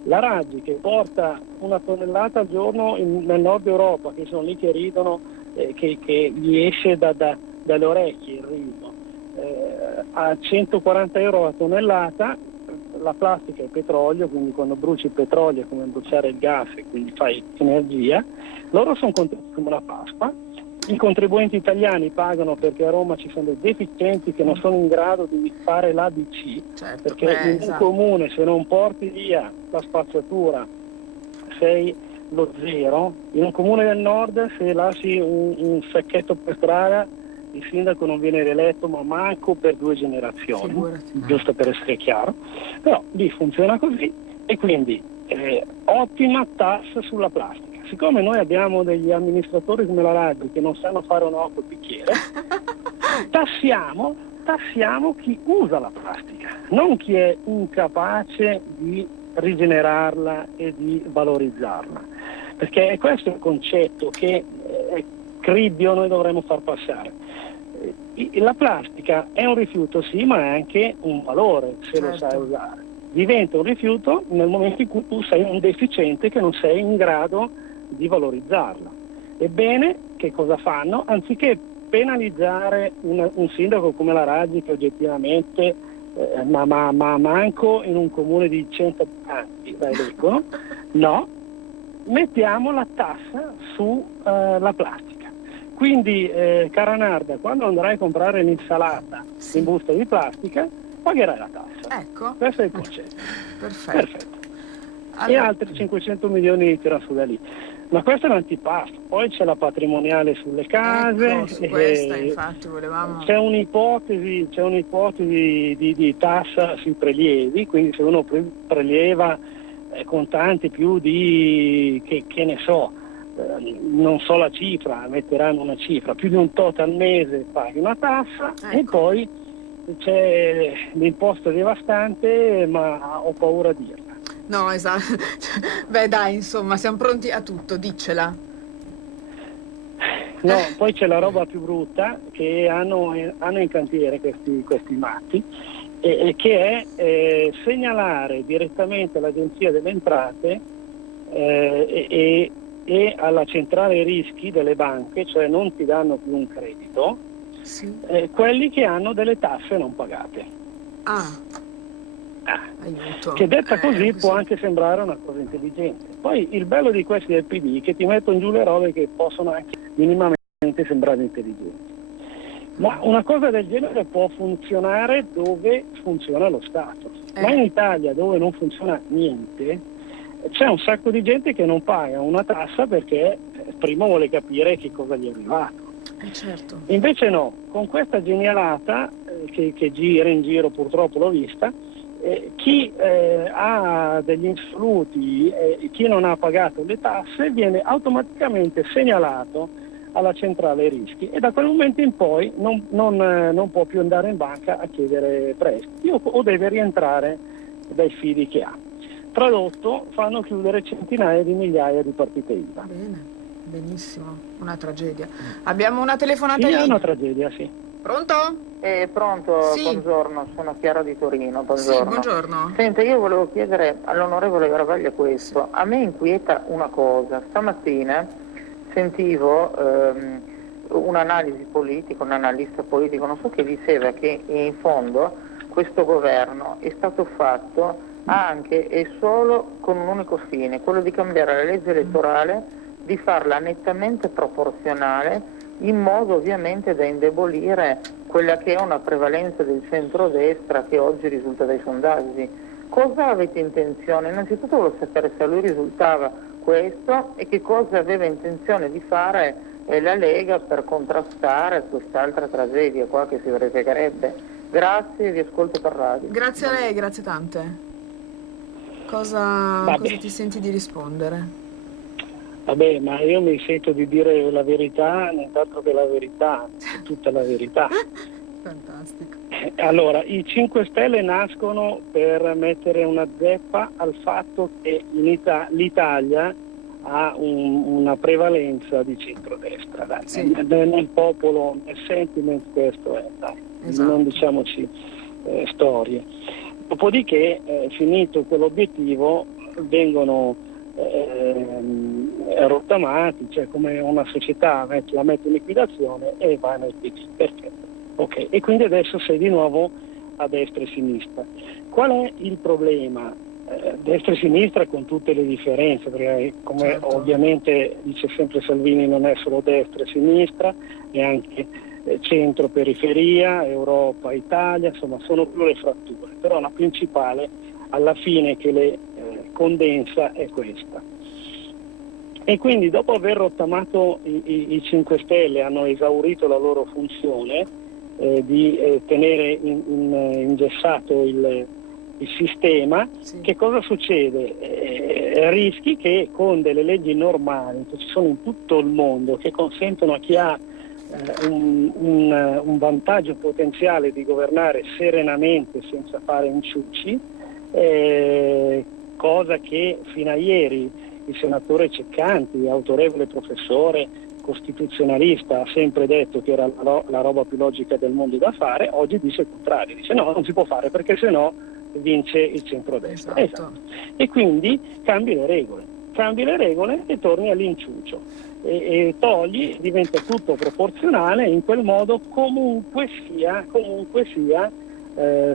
la Raggi che porta 1 tonnellata al giorno nel nord Europa, che sono lì che ridono, che gli esce dalle orecchie il riso, a 140 euro a tonnellata. La plastica è petrolio, quindi quando bruci il petrolio è come bruciare il gas e quindi fai energia. Loro sono contenti come la Pasqua. I contribuenti italiani pagano perché a Roma ci sono dei deficienti che non sono in grado di fare l'ABC, perché in un comune, se non porti via la spazzatura, sei lo zero. In un comune del nord, se lasci un sacchetto per strada, il sindaco non viene rieletto, ma manco per 2 generazioni, giusto per essere chiaro. Però lì funziona così, e quindi ottima tassa sulla plastica. Siccome noi abbiamo degli amministratori come la Raggi che non sanno fare un occhio bicchiere, tassiamo chi usa la plastica, non chi è incapace di rigenerarla e di valorizzarla, perché è questo il concetto che Cribbio noi dovremmo far passare. La plastica è un rifiuto, sì, ma è anche un valore se lo sai usare. Diventa un rifiuto nel momento in cui tu sei un deficiente che non sei in grado di valorizzarla. Ebbene, che cosa fanno? Anziché penalizzare un sindaco come la Raggi, che oggettivamente ma manco in un comune di 100 abitanti la eleggono, no, mettiamo la tassa sulla plastica. Quindi, cara Narda, quando andrai a comprare l'insalata in busta di plastica, pagherai la tassa. Ecco. Questo è il concetto. Perfetto. E altri 500 milioni li tira su da lì. Ma questo è l'antipasto. Poi c'è la patrimoniale sulle case. Ecco, su questa infatti volevamo... C'è un'ipotesi di tassa sui prelievi, quindi se uno prelieva contanti più di, che ne so, non so la cifra, metteranno una cifra, più di un tot al mese paghi una tassa, e poi c'è l'imposta devastante, ma ho paura di dirla. No, esatto. Beh, dai, insomma, siamo pronti a tutto, diccela. No, poi c'è la roba più brutta che hanno in cantiere questi matti, che è segnalare direttamente all'Agenzia delle Entrate e alla centrale rischi delle banche, cioè non ti danno più un credito, quelli che hanno delle tasse non pagate. Aiuto. Che detta così può anche sembrare una cosa intelligente. Poi il bello di questi del PD è che ti mettono giù le robe che possono anche minimamente sembrare intelligenti. Ma una cosa del genere può funzionare dove funziona lo Stato. Ma in Italia, dove non funziona niente, c'è un sacco di gente che non paga una tassa perché prima vuole capire che cosa gli è arrivato. Certo. Invece no, con questa genialata che gira in giro, purtroppo l'ho vista, chi ha degli insoluti e chi non ha pagato le tasse viene automaticamente segnalato alla centrale rischi e da quel momento in poi non può più andare in banca a chiedere prestiti o deve rientrare dai fidi che ha. Tradotto, fanno chiudere centinaia di migliaia di partite IVA. Bene, benissimo, una tragedia. Abbiamo una telefonata Sì, in è linea. una tragedia, sì. Pronto? Pronto, Sì. Buongiorno, sono Chiara di Torino, buongiorno. Sì, buongiorno. Senta, io volevo chiedere all'onorevole Garavaglia questo. A me inquieta una cosa. Stamattina sentivo un'analisi politica, un analista politico, non so, che diceva che in fondo questo governo è stato fatto anche e solo con un unico fine, quello di cambiare la legge elettorale, di farla nettamente proporzionale, in modo ovviamente da indebolire quella che è una prevalenza del centrodestra che oggi risulta dai sondaggi. Cosa avete intenzione? Innanzitutto volevo sapere se a lui risultava questo e che cosa aveva intenzione di fare la Lega per contrastare quest'altra tragedia qua che si verificherebbe. Grazie, vi ascolto per radio. Grazie a lei, grazie tante. Cosa ti senti di rispondere? Vabbè, ma io mi sento di dire la verità, nient'altro che la verità, tutta la verità. Fantastico. Allora, i 5 Stelle nascono per mettere una zeppa al fatto che l'Italia ha una prevalenza di centrodestra. Dai. Sì. Nel popolo, nel sentiment questo è, dai. Esatto. Non diciamoci storie. Dopodiché, finito quell'obiettivo, vengono rottamati, cioè come una società la mette in liquidazione e va nel PD. Perfetto. Ok, e quindi adesso sei di nuovo a destra e sinistra. Qual è il problema? Destra e sinistra con tutte le differenze, perché come ovviamente dice sempre Salvini non è solo destra e sinistra, è anche centro, periferia, Europa, Italia, insomma sono più le fratture, però la principale alla fine che le condensa è questa. E quindi dopo aver rottamato i 5 Stelle hanno esaurito la loro funzione di tenere ingessato il sistema, sì. Che cosa succede? Rischi che con delle leggi normali che ci sono in tutto il mondo, che consentono a chi ha un vantaggio potenziale di governare serenamente senza fare inciuci, cosa che fino a ieri il senatore Ceccanti, autorevole professore costituzionalista, ha sempre detto che era la roba più logica del mondo da fare, oggi dice il contrario, dice no, non si può fare perché sennò vince il centrodestra. Esatto. E quindi cambi le regole e torni all'inciucio e togli, diventa tutto proporzionale, in quel modo comunque sia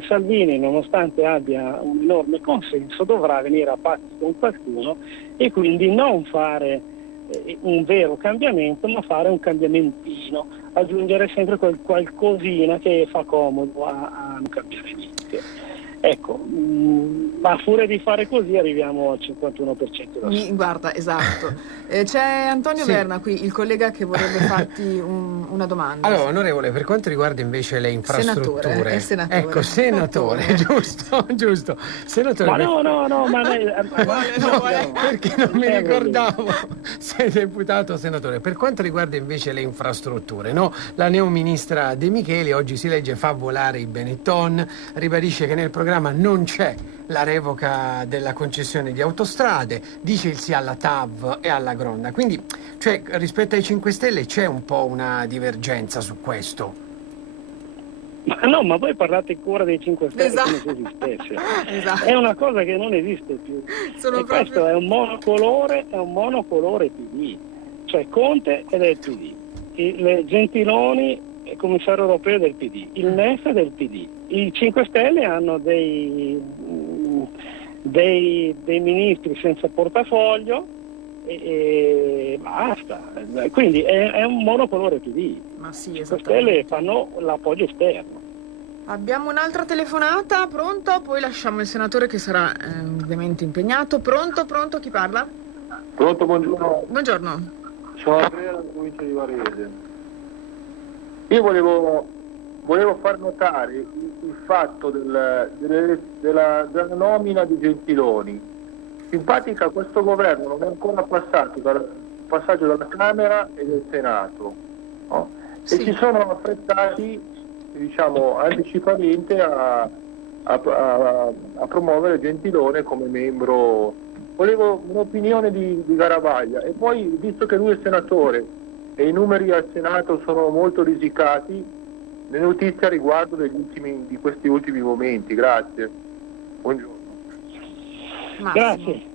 Salvini, nonostante abbia un enorme consenso, dovrà venire a patti con qualcuno e quindi non fare un vero cambiamento, ma fare un cambiamentino, aggiungere sempre qualcosina che fa comodo a non cambiare niente. Ecco, ma a furia di fare così arriviamo al 51% Guarda, esatto. C'è Antonio Verna qui, il collega, che vorrebbe farti una domanda. Allora, onorevole, per quanto riguarda invece le infrastrutture... Senatore. Ecco, senatore, giusto. Senatore, perché non mi ricordavo se deputato o senatore. Per quanto riguarda invece le infrastrutture, no? La neoministra De Micheli oggi si legge fa volare i Benetton, ribadisce che nel programma non c'è la revoca della concessione di autostrade, dice il sì alla TAV e alla Gronda. Quindi, cioè, rispetto ai 5 Stelle c'è un po' una divergenza su questo. Ma voi parlate ancora dei 5 Stelle come se esistesse. Esatto. È una cosa che non esiste più. Questo è un monocolore PD, cioè Conte ed è il PD, il Gentiloni è commissario europeo del PD, il NEF è del PD. I 5 Stelle hanno dei ministri senza portafoglio e basta. Quindi è un monocolore PD. Ma sì, 5 Stelle fanno l'appoggio esterno. Abbiamo un'altra telefonata, pronto? Poi lasciamo il senatore che sarà ovviamente impegnato. Pronto, chi parla? Pronto, buongiorno. Buongiorno. Sono Andrea dalla provincia di Varese. Io volevo far notare il fatto della nomina di Gentiloni. In pratica questo governo non è ancora passato dal passaggio dalla Camera e del Senato, no? E si sono affrettati, diciamo, anticipatamente a promuovere Gentiloni come membro. Volevo un'opinione di Garavaglia, e poi, visto che lui è senatore e i numeri al Senato sono molto risicati, le notizie a riguardo di questi ultimi momenti. Grazie. Buongiorno. Grazie.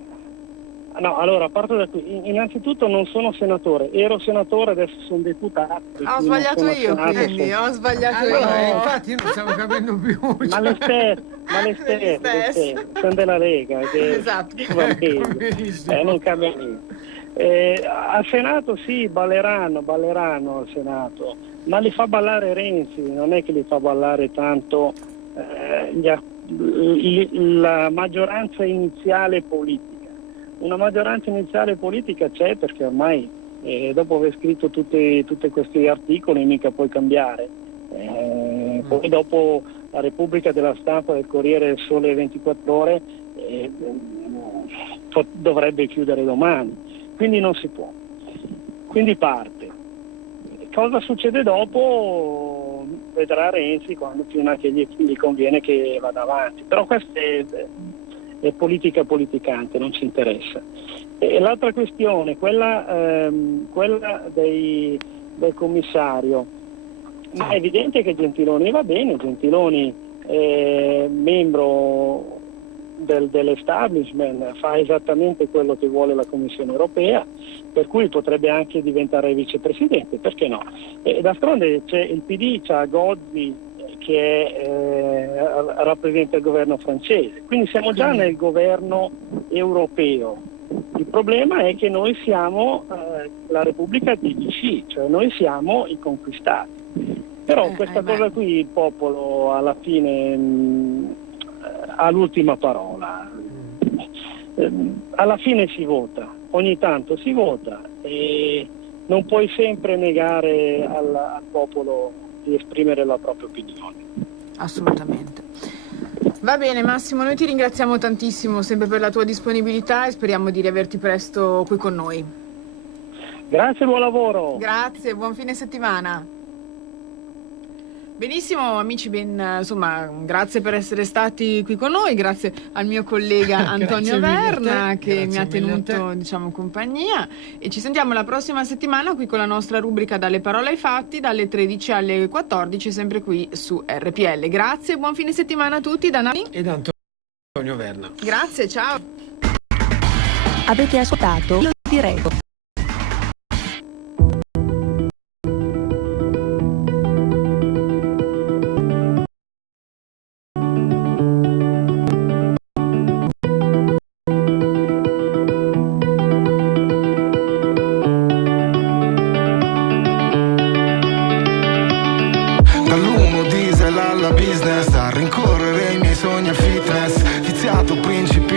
No, allora parto da qui. Innanzitutto non sono senatore, ero senatore, adesso sono deputato. Ho sbagliato io, quindi ho sbagliato io. Infatti non stiamo capendo più. Ma le stesse, sono della Lega, che esatto. Non cambia niente. Al Senato sì, balleranno al Senato, ma li fa ballare Renzi, non è che li fa ballare tanto la maggioranza iniziale politica. Una maggioranza iniziale politica c'è, perché ormai dopo aver scritto tutti questi articoli mica puoi cambiare. Poi dopo la Repubblica della Stampa del Corriere del Sole 24 ore dovrebbe chiudere domani, quindi non si può. Quindi parte. Cosa succede dopo vedrà Renzi quando fino che gli conviene che vada avanti, però questa è politica politicante, non ci interessa. E l'altra questione, quella del commissario, ma è evidente che Gentiloni va bene, Gentiloni è membro dell'establishment, fa esattamente quello che vuole la Commissione europea, per cui potrebbe anche diventare vicepresidente, perché no? E d'altronde c'è il PD, c'ha Gozzi che rappresenta il governo francese, quindi siamo già nel governo europeo. Il problema è che noi siamo la Repubblica di DC, cioè noi siamo i conquistati. Però questa cosa qui il popolo alla fine ha l'ultima parola. Alla fine si vota, ogni tanto si vota e non puoi sempre negare al popolo di esprimere la propria opinione. Assolutamente. Va bene Massimo, noi ti ringraziamo tantissimo sempre per la tua disponibilità e speriamo di riaverti presto qui con noi. Grazie, buon lavoro. Grazie, buon fine settimana. Benissimo amici, grazie per essere stati qui con noi, grazie al mio collega Antonio Verna che mi ha tenuto compagnia, e ci sentiamo la prossima settimana qui con la nostra rubrica Dalle parole ai fatti, dalle 13 alle 14, sempre qui su RPL. Grazie, buon fine settimana a tutti da Nani ed Antonio Verna. Grazie, ciao. Avete ascoltato Lo Dirego. Dall'uomo diesel alla business, a rincorrere i miei sogni al fitness, viziato principe